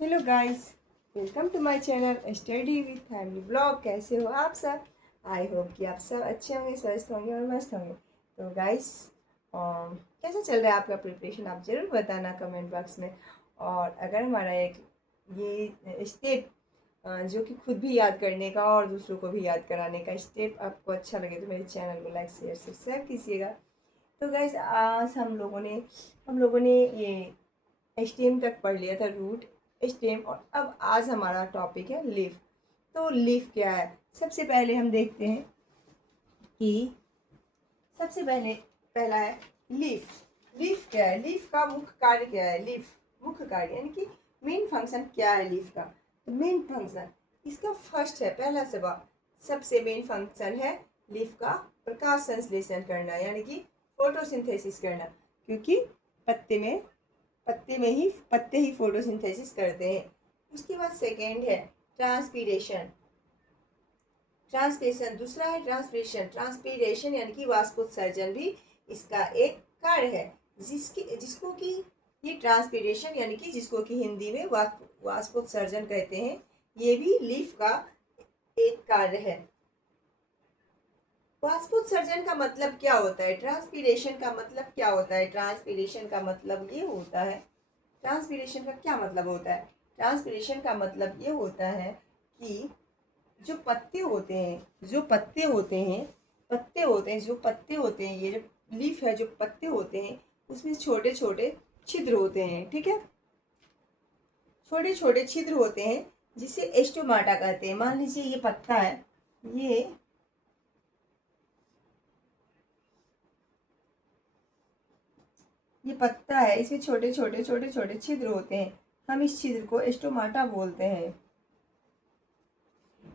Hello guys, welcome to my channel study with family blog. कैसे हो आप सब? आई होप कि आप सब अच्छे होंगे, स्वस्थ होंगे और मस्त होंगे। तो गाइस, कैसा चल रहा है आपका प्रिपरेशन? आप ज़रूर बताना कमेंट बॉक्स में। और अगर हमारा एक ये स्टेप जो कि खुद भी याद करने का और दूसरों को भी याद कराने का स्टेप आपको अच्छा लगे तो मेरे चैनल को लाइक शेयर सब्सक्राइब कीजिएगा। तो गाइस, आज हम लोगों ने ये एचटीएम तक पढ़ लिया था, रूट एचटीएम। और अब आज हमारा टॉपिक है लीफ। तो लीफ क्या है? सबसे पहले हम देखते हैं कि सबसे पहले पहला है लीफ। लीफ क्या है? लीफ का मुख्य कार्य क्या है? लीफ मुख्य कार्य यानी कि मेन फंक्शन क्या है लीफ का? तो मेन फंक्शन इसका फर्स्ट है, पहला सवाल, सबसे मेन फंक्शन है लीफ का प्रकाश संश्लेषण करना यानी कि फोटोसिंथेसिस करना। क्योंकि पत्ते में पत्ते ही फोटोसिंथेसिस करते हैं। उसके बाद सेकेंड है ट्रांसपीरेशन। ट्रांसपीरेशन दूसरा है ट्रांसपीरेशन। ट्रांसपीरेशन यानी कि वाष्पोत्सर्जन भी इसका एक कार्य है, जिसको कि ये ट्रांसपीरेशन यानी कि जिसको कि हिंदी में वाष्पोत्सर्जन कहते हैं, ये भी लीफ का एक कार्य है। वाष्पोत्सर्जन का मतलब क्या होता है? ट्रांसपीरेशन का मतलब क्या होता है? ट्रांसपीरेशन का मतलब ये होता है, ट्रांसपीरेशन का क्या मतलब होता है? ट्रांसपीरेशन का मतलब ये होता है कि जो पत्ते होते हैं जो पत्ते होते हैं पत्ते होते हैं जो पत्ते होते हैं, ये जो लीफ है, जो पत्ते होते हैं उसमें छोटे छोटे छिद्र होते हैं। ठीक है, छोटे छोटे छिद्र होते हैं जिसे एस्टोमाटा कहते हैं। मान लीजिए ये पत्ता है, ये ये पत्ता है, इसमें छोटे छोटे छिद्र होते हैं। हम इस छिद्र को एस्टोमाटा बोलते हैं।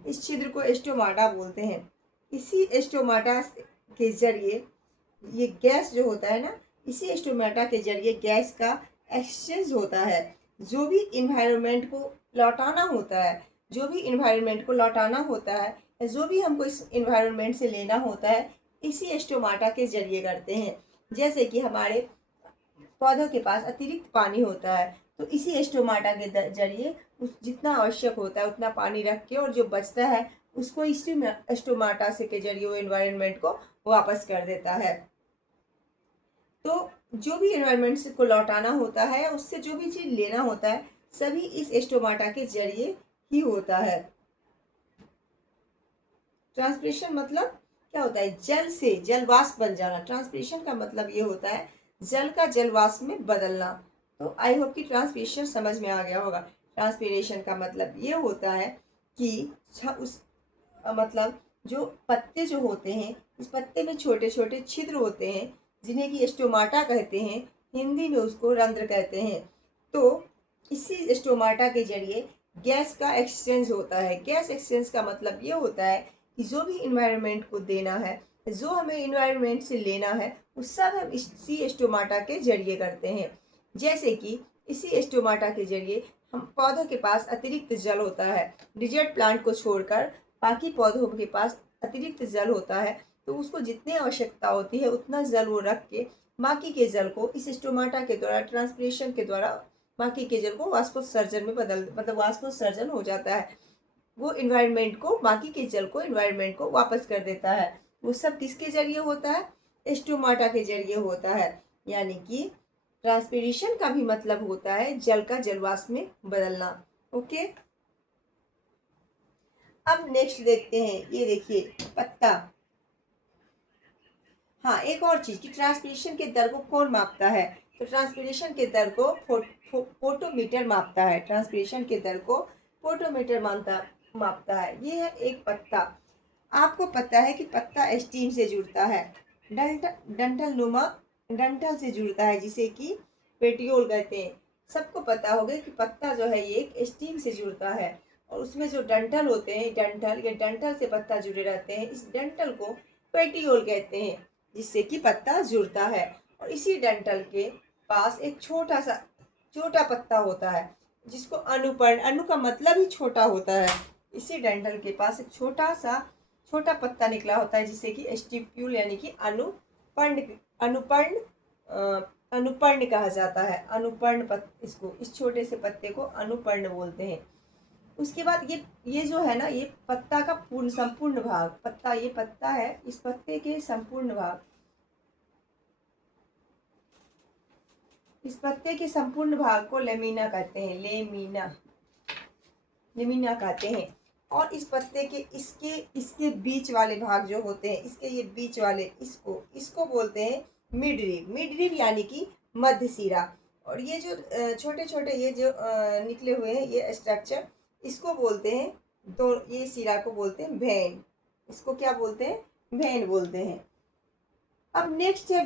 इस छिद्र को एस्टोमाटा बोलते हैं। इसी एस्टोमाटा के जरिए ये गैस जो होता है ना, इसी एस्टोमाटा के जरिए गैस का एक्सचेंज होता है। जो भी इन्वायरमेंट को लौटाना होता है जो भी इन्वायरमेंट को लौटाना होता है जो भी हमको इस इन्वायरमेंट से लेना होता है, इसी एस्टोमाटा के जरिए करते हैं। जैसे कि हमारे पौधों के पास अतिरिक्त पानी होता है, तो इसी एस्टोमाटा के जरिए उस जितना आवश्यक होता है उतना पानी रख के, और जो बचता है उसको इसी एस्टोमाटा से के जरिए वो एनवायरनमेंट को वापस कर देता है। तो जो भी एनवायरनमेंट को लौटाना होता है, उससे जो भी चीज लेना होता है, सभी इस एस्टोमाटा के जरिए ही होता है। ट्रांसपिरेशन मतलब क्या होता है? जल से जलवाष्प बन जाना। ट्रांसपिरेशन का मतलब ये होता है जल का जलवाष्प में बदलना। तो आई होप कि ट्रांसपिरेशन समझ में आ गया होगा। ट्रांसपिरेशन का मतलब ये होता है कि उस मतलब जो पत्ते जो होते हैं, इस पत्ते में छोटे छोटे छिद्र होते हैं जिन्हें कि स्टोमाटा कहते हैं, हिंदी में उसको रंध्र कहते हैं। तो इसी स्टोमाटा के जरिए गैस का एक्सचेंज होता है। गैस एक्सचेंज का मतलब ये होता है कि जो भी इन्वायरमेंट को देना है, जो हमें इन्वायरमेंट से लेना है, वो सब हम इसी स्टोमाटा के जरिए करते हैं। जैसे कि इसी स्टोमाटा के जरिए हम पौधों के पास अतिरिक्त जल होता है, डिजर्ट प्लांट को छोड़कर बाकी पौधों के पास अतिरिक्त जल होता है, तो उसको जितनी आवश्यकता होती है उतना जल वो रख के बाकी के जल को इस स्टोमाटा के द्वारा, ट्रांसपिरेशन के द्वारा बाकी के जल को वाष्पोत्सर्जन में बदल मतलब वाष्पोत्सर्जन हो जाता है। वो इन्वायरमेंट को, बाकी के जल को, इन्वायरमेंट को वापस कर देता है। वो सब किसके जरिए होता है? स्टोमाटा के जरिए होता है। यानी कि ट्रांसपिरेशन का भी मतलब होता है जल का जलवाष्प में बदलना। ओके, अब नेक्स्ट देखते हैं। ये देखिए पत्ता। हाँ, एक और चीज कि ट्रांसपिरेशन के दर को कौन मापता है? तो ट्रांसपिरेशन के दर को फोटोमीटर मापता है। ट्रांसपिरेशन के दर को फोटोमीटर मापता है। ये है एक पत्ता। आपको पता है कि पत्ता स्टीम से जुड़ता है, डंठल नुमा डंठल से जुड़ता है, जिसे कि पेटियोल कहते हैं। सबको पता होगा कि पत्ता जो है ये एक स्टीम से जुड़ता है, और उसमें जो डंठल होते हैं, ये डंठल से पत्ता जुड़े रहते हैं। इस डंठल को पेटियोल कहते हैं, जिससे कि पत्ता जुड़ता है। और इसी डंठल के पास एक छोटा पत्ता होता है, जिसको अनुपर्ण, अनु का मतलब ही छोटा होता है। इसी डंठल के पास एक छोटा पत्ता निकला होता है, जिसे कि स्टिप्यूल यानी कि अनुपर्ण अनुपर्ण कहा जाता है। अनुपर्ण इसको, इस छोटे से पत्ते को अनुपर्ण बोलते हैं। उसके बाद ये जो है ना, ये पत्ता का पूर्ण संपूर्ण भाग, पत्ता, ये पत्ता है, इस पत्ते के संपूर्ण भाग, इस पत्ते के संपूर्ण भाग को लेमिना कहते हैं। लेमिना, लेमिना कहते हैं। और इस पत्ते के इसके इसके बीच वाले भाग जो होते हैं, इसके ये बीच वाले, इसको बोलते हैं मिडरिव। मिडरिव यानी कि मध्य सिरा। और ये जो छोटे छोटे ये जो निकले हुए हैं ये स्ट्रक्चर, इसको बोलते हैं, दो ये सिरा को बोलते हैं वेन। इसको क्या बोलते हैं? वेन बोलते हैं। अब नेक्स्ट है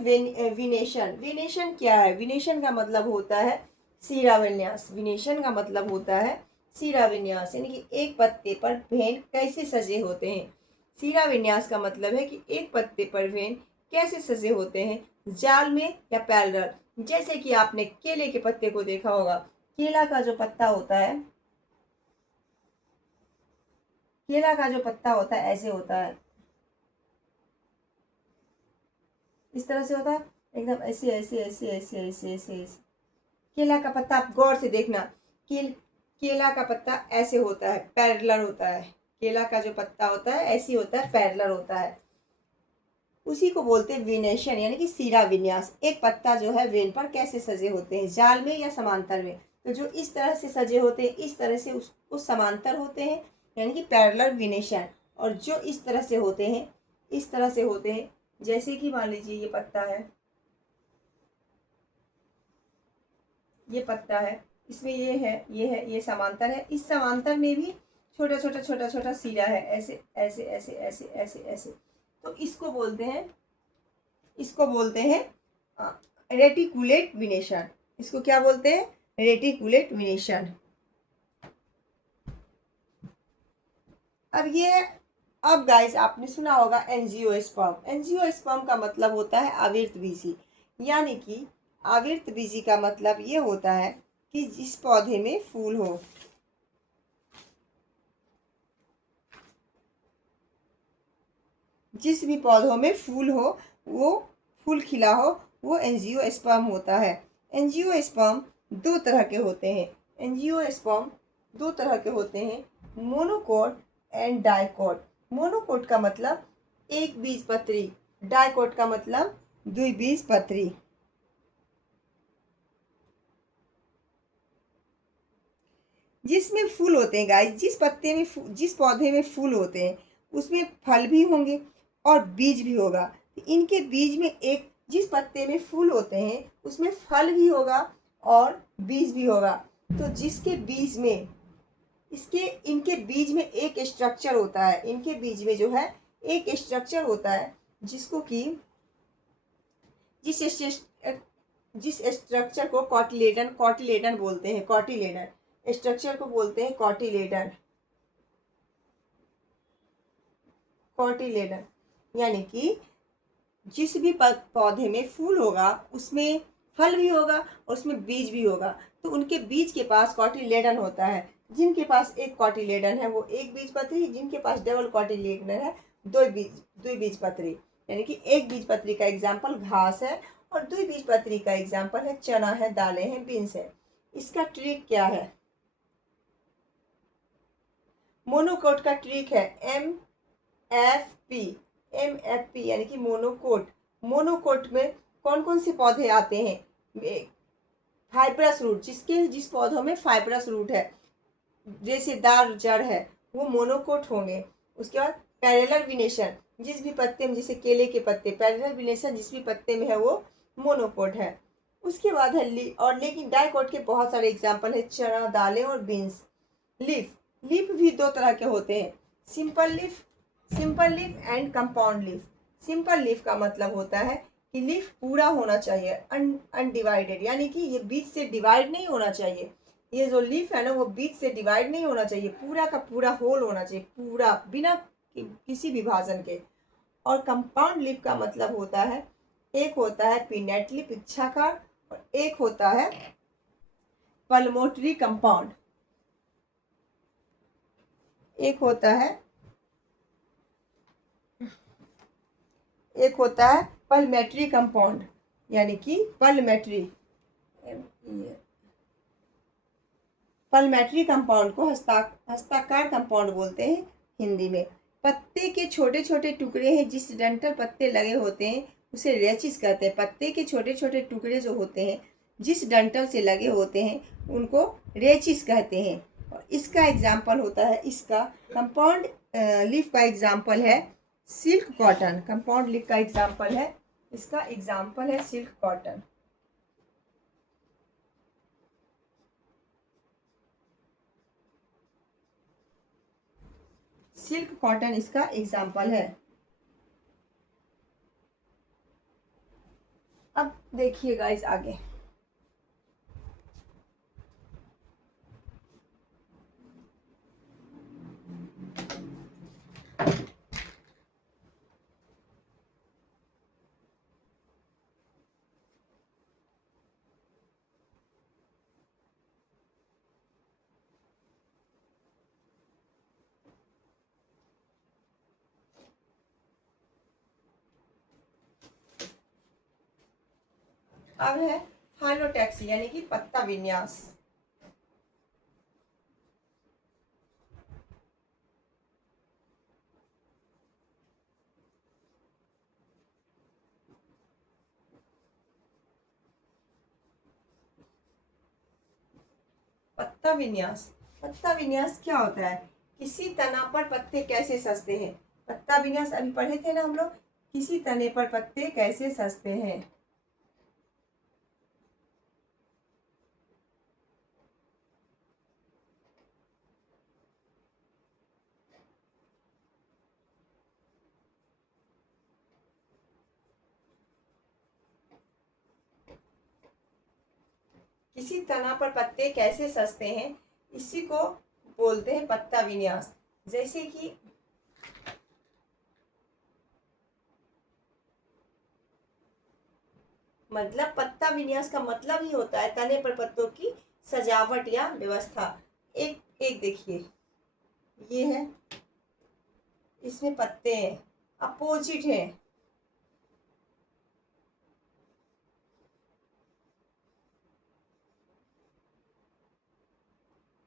विनेशन। विनेशन क्या है? विनेशन का मतलब होता है सीरा विन्यास। विनेशन का मतलब होता है सीरा विन्यास, यानी कि एक पत्ते पर वेन कैसे सजे होते हैं। सीरा विन्यास का मतलब है कि एक पत्ते पर वेन कैसे सजे होते हैं, जाल में या पैरेलल। जैसे कि आपने केले के पत्ते को देखा होगा, केला का जो पत्ता होता है, केला का जो पत्ता होता है ऐसे होता है, इस तरह से होता है, एकदम ऐसे ऐसे ऐसे ऐसे ऐसे ऐसे ऐसे। केला का पत्ता आप गौर से देखना, केला का पत्ता ऐसे होता है, पैरेलल होता है। केला का जो पत्ता होता है ऐसे होता है, पैरेलल होता है। उसी को बोलते हैं विनेशन, यानी कि सीरा विन्यास। एक पत्ता जो है वेन पर कैसे सजे होते हैं, जाल में या समांतर में। तो जो इस तरह से सजे होते हैं, इस तरह से उस समांतर होते हैं, यानी कि पैरेलल विनेशन। और जो इस तरह से होते हैं, इस तरह से होते हैं, जैसे कि मान लीजिए ये पत्ता है, ये पत्ता है, इसमें ये है, ये है, ये समांतर है। इस समांतर में भी छोटा छोटा छोटा छोटा सिरा है, ऐसे ऐसे ऐसे ऐसे ऐसे ऐसे। तो इसको बोलते हैं रेटिकुलेट विनेशन। इसको क्या बोलते हैं? रेटिकुलेट विनेशन। अब गाइस आपने सुना होगा एंजियोस्पर्म। एंजियोस्पर्म का मतलब होता है आवर्त बीजी। यानी कि आवर्त बीजी का मतलब ये होता है कि जिस पौधे में फूल हो, जिस भी पौधों में फूल हो, वो फूल खिला हो, वो एंजियोस्पर्म होता है। एंजियोस्पर्म दो तरह के होते हैं। एंजियोस्पर्म दो तरह के होते हैं, मोनोकोट एंड डाइकोट। मोनोकोट का मतलब एक बीजपत्री, डाइकोट का मतलब द्विबीजपत्री। जिसमें फूल होते हैं गाइस, जिस पौधे में फूल होते हैं उसमें फल भी होंगे और बीज भी होगा। इनके बीज में एक, जिस पत्ते में फूल होते हैं उसमें फल भी होगा और बीज भी होगा। तो जिसके बीज में, इनके बीज में एक स्ट्रक्चर होता है, इनके बीज में जो है एक स्ट्रक्चर होता है, जिसको कि जिस जिस स्ट्रक्चर को कॉटिलेडन कॉटिलेडन बोलते हैं। कॉटिलेडन स्ट्रक्चर को बोलते हैं कॉटिलेडन। कॉटिलेडन यानी कि जिस भी पौधे में फूल होगा उसमें फल भी होगा और उसमें बीज भी होगा। तो उनके बीज के पास कॉटिलेडन होता है। जिनके पास एक कॉटिलेडन है वो एक बीजपत्री, जिनके पास डबल कॉटिलेडन है द्विबीजपत्री। यानी कि एक बीजपत्री का एग्जाम्पल घास है और द्विबीजपत्री का एग्जाम्पल है चना है, दालें हैं, बीन्स है। इसका ट्रिक क्या है? मोनोकोट का ट्रिक है MFP। MFP यानी कि मोनोकोट। मोनोकोट में कौन कौन से पौधे आते हैं? फाइब्रस रूट, जिस पौधों में फाइब्रस रूट है, रेशेदार जड़ है, वो मोनोकोट होंगे। उसके बाद पैरेलल विनेशन, जिस भी पत्ते में, जैसे केले के पत्ते, पैरेलल विनेशन जिस भी पत्ते में है वो मोनोकोट है। उसके बाद है लेकिन डाइकोट के बहुत सारे एग्जाम्पल है, चना, दालें और बीन्स। लीफ, लीफ भी दो तरह के होते हैं, simple leaf and compound leaf. Simple leaf का मतलब होता है कि लीफ पूरा होना चाहिए, अनडिवाइडेड, यानी कि ये बीच से डिवाइड नहीं होना चाहिए। ये जो लीफ है ना वो बीच से डिवाइड नहीं होना चाहिए, पूरा का पूरा होल होना चाहिए, पूरा बिना किसी विभाजन के। और कंपाउंड लीफ का मतलब होता है, एक होता है पिनेट लीफ इच्छाकार और एक होता है पल्मोटरी कंपाउंड। एक होता है पल्मेटरी कंपाउंड। यानी कि पर्लमेट्री, पर्लमेट्री कंपाउंड को हस्ताकार कंपाउंड बोलते हैं हिंदी में। पत्ते के छोटे छोटे टुकड़े हैं, जिस डंठल पत्ते लगे होते हैं उसे रेचिस कहते हैं। पत्ते के छोटे छोटे टुकड़े जो होते हैं जिस डंठल से लगे होते हैं उनको रेचिस कहते हैं। और इसका एग्जाम्पल होता है, इसका कंपाउंड लीफ का एग्जाम्पल है सिल्क कॉटन। कंपाउंड लीफ का एग्जाम्पल है, इसका एग्जाम्पल है सिल्क कॉटन। सिल्क कॉटन इसका एग्जाम्पल है। अब देखिए गाइस आगे, अब है फाइलोटैक्सी यानी कि पत्ता विन्यास। पत्ता विन्यास, पत्ता विन्यास क्या होता है? किसी तना पर पत्ते कैसे सजते हैं। पत्ता विन्यास अभी पढ़े थे ना हम लोग, किसी तने पर पत्ते कैसे सजते हैं। किसी तना पर पत्ते कैसे सजते हैं, इसी को बोलते हैं पत्ता विन्यास। जैसे कि मतलब पत्ता विन्यास का मतलब ही होता है तने पर पत्तों की सजावट या व्यवस्था। एक एक देखिए, ये है, इसमें पत्ते हैं, अपोजिट है,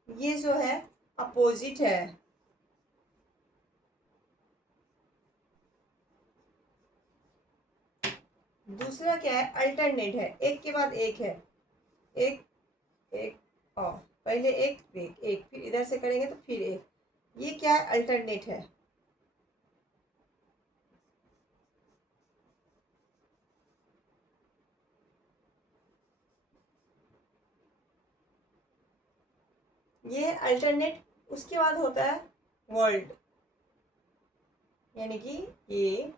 ये जो है अपोजिट है। दूसरा क्या है? अल्टरनेट है, एक के बाद एक है, एक एक और पहले एक फिर इधर से करेंगे तो फिर एक, ये क्या है? अल्टरनेट है। ये अल्टरनेट। उसके बाद होता है वर्ल्ड, यानी कि ये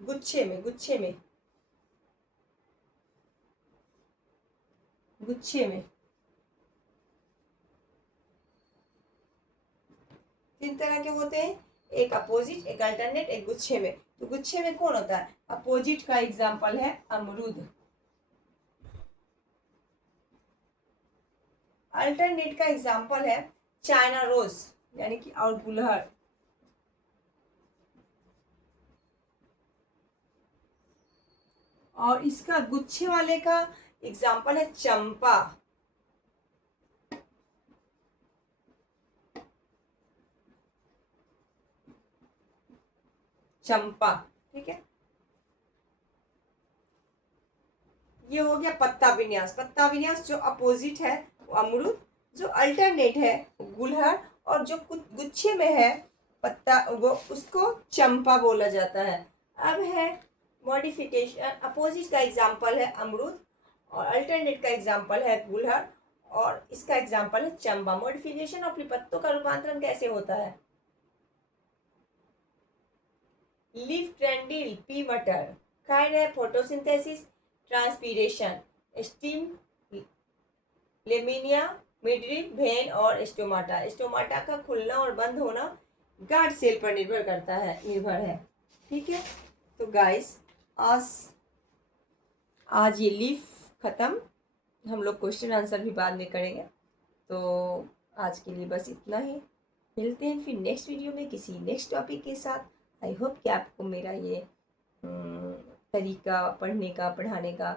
गुच्छे में, गुच्छे में, गुच्छे में। तीन तरह के होते हैं, एक अपोजिट, एक अल्टरनेट, एक गुच्छे में। तो गुच्छे में कौन होता है? अपोजिट का एग्जाम्पल है अमरूद। अल्टरनेट का एग्जाम्पल है चाइना रोज, यानी कि और गुलहर। और इसका गुच्छे वाले का एग्जाम्पल है चंपा। चंपा, ठीक है। ये हो गया पत्ता विन्यास। पत्ता विन्यास जो अपोजिट है वो अमरूद, जो अल्टरनेट है वो गुलहर, और जो कुछ गुच्छे में है पत्ता वो उसको चंपा बोला जाता है। अब है मॉडिफिकेशन। अपोजिट का एग्जाम्पल है अमरूद और अल्टरनेट का एग्जाम्पल है गुलहर और इसका एग्जाम्पल है चंपा। मॉडिफिकेशन ऑफ पत्तों का रूपांतरण कैसे होता है? लीफ ट्रेंडिल पी मटर, काइंड है photosynthesis, transpiration, stem, lamina, midrib, vein और स्टोमाटा। स्टोमाटा का खुलना और बंद होना गार्ड सेल पर निर्भर है, ठीक है। तो गाइस आज आज ये लीफ खत्म, हम लोग क्वेश्चन आंसर भी बाद में करेंगे। तो आज के लिए बस इतना ही, मिलते हैं फिर नेक्स्ट वीडियो में किसी नेक्स्ट टॉपिक के साथ। आई होप कि आपको मेरा ये अम, तरीका पढ़ने का, पढ़ाने का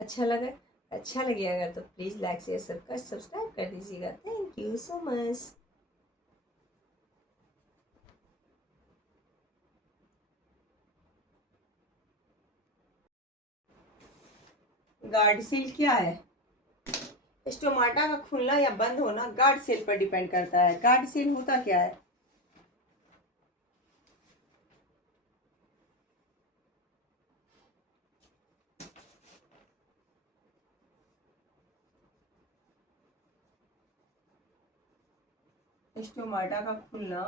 अच्छा लगा। अच्छा लगे अगर तो प्लीज़ लाइक शेयर सब्सक्राइब कर दीजिएगा। Thank you so much. Guard seal क्या है? स्टोमाटा का खुलना या बंद होना गार्ड सेल पर डिपेंड करता है। गार्ड सेल होता क्या है? स्टोमाटा का खुलना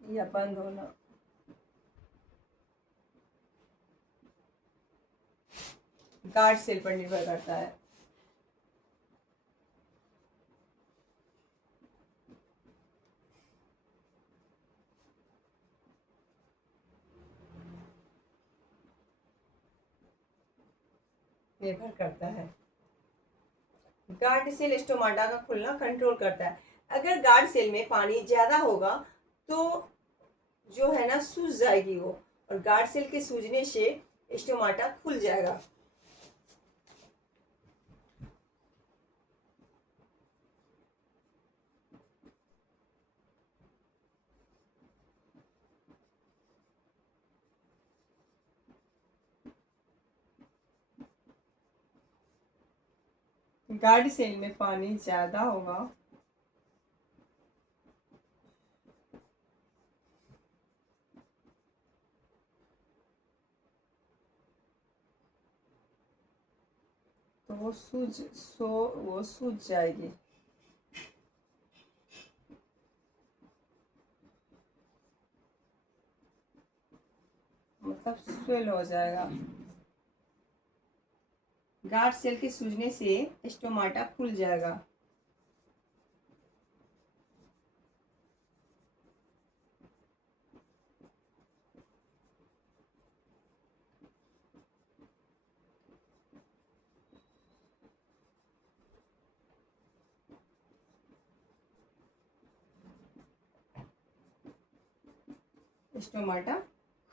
या बंद होना गार्ड सेल पर निर्भर करता है। निर्भर करता है। गार्ड सेल स्टोमाटा का खुलना कंट्रोल करता है। अगर गार्ड सेल में पानी ज्यादा होगा तो जो है ना सूज जाएगी वो, और गार्ड सेल के सूजने से स्टोमाटा खुल जाएगा। गार्ड सेल में पानी ज्यादा होगा तो वो सूज जाएगी। मतलब स्वेल हो जाएगा। गार्ड सेल के सूजने से स्टोमाटा खुल जाएगा। स्टोमाटा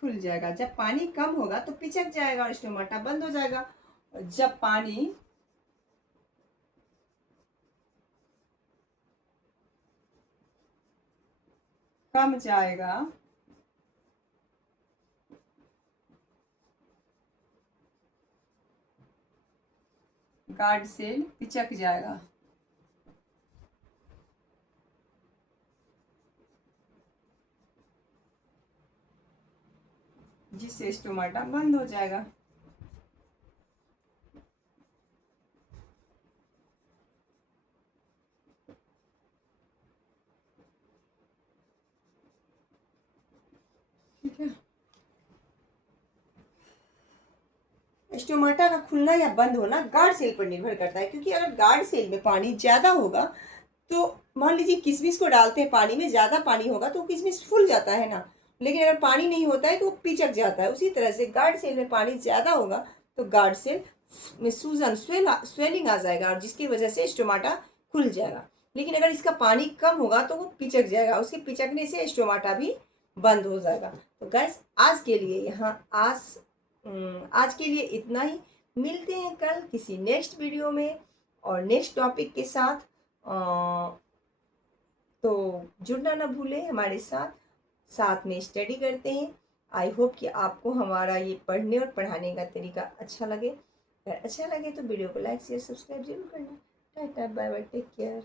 खुल जाएगा। जब पानी कम होगा तो पिचक जाएगा और स्टोमाटा बंद हो जाएगा। और जब पानी कम जाएगा गार्ड सेल पिचक जाएगा, जिससे स्टोमाटा बंद हो जाएगा। ठीक है। स्टोमाटा का खुलना या बंद होना गार्ड सेल पर निर्भर करता है, क्योंकि अगर गार्ड सेल में पानी ज्यादा होगा तो मान लीजिए किशमिश को डालते हैं पानी में, ज्यादा पानी होगा तो किशमिश फूल जाता है ना, लेकिन अगर पानी नहीं होता है तो वो पिचक जाता है। उसी तरह से गार्ड सेल में पानी ज्यादा होगा तो गार्ड सेल में सूजन स्वेलिंग आ जाएगा, और जिसकी वजह से स्टोमाटा खुल जाएगा। लेकिन अगर इसका पानी कम होगा तो वो पिचक जाएगा, उसके पिचकने से स्टोमाटा भी बंद हो जाएगा। तो गैस आज के लिए आज के लिए इतना ही। मिलते हैं कल किसी नेक्स्ट वीडियो में और नेक्स्ट टॉपिक के साथ। तो जुड़ना ना भूलें हमारे साथ, साथ में स्टडी करते हैं। आई होप कि आपको हमारा ये पढ़ने और पढ़ाने का तरीका अच्छा लगे। अगर अच्छा लगे तो वीडियो को लाइक शेयर सब्सक्राइब जरूर करना। Tata bye bye, take care.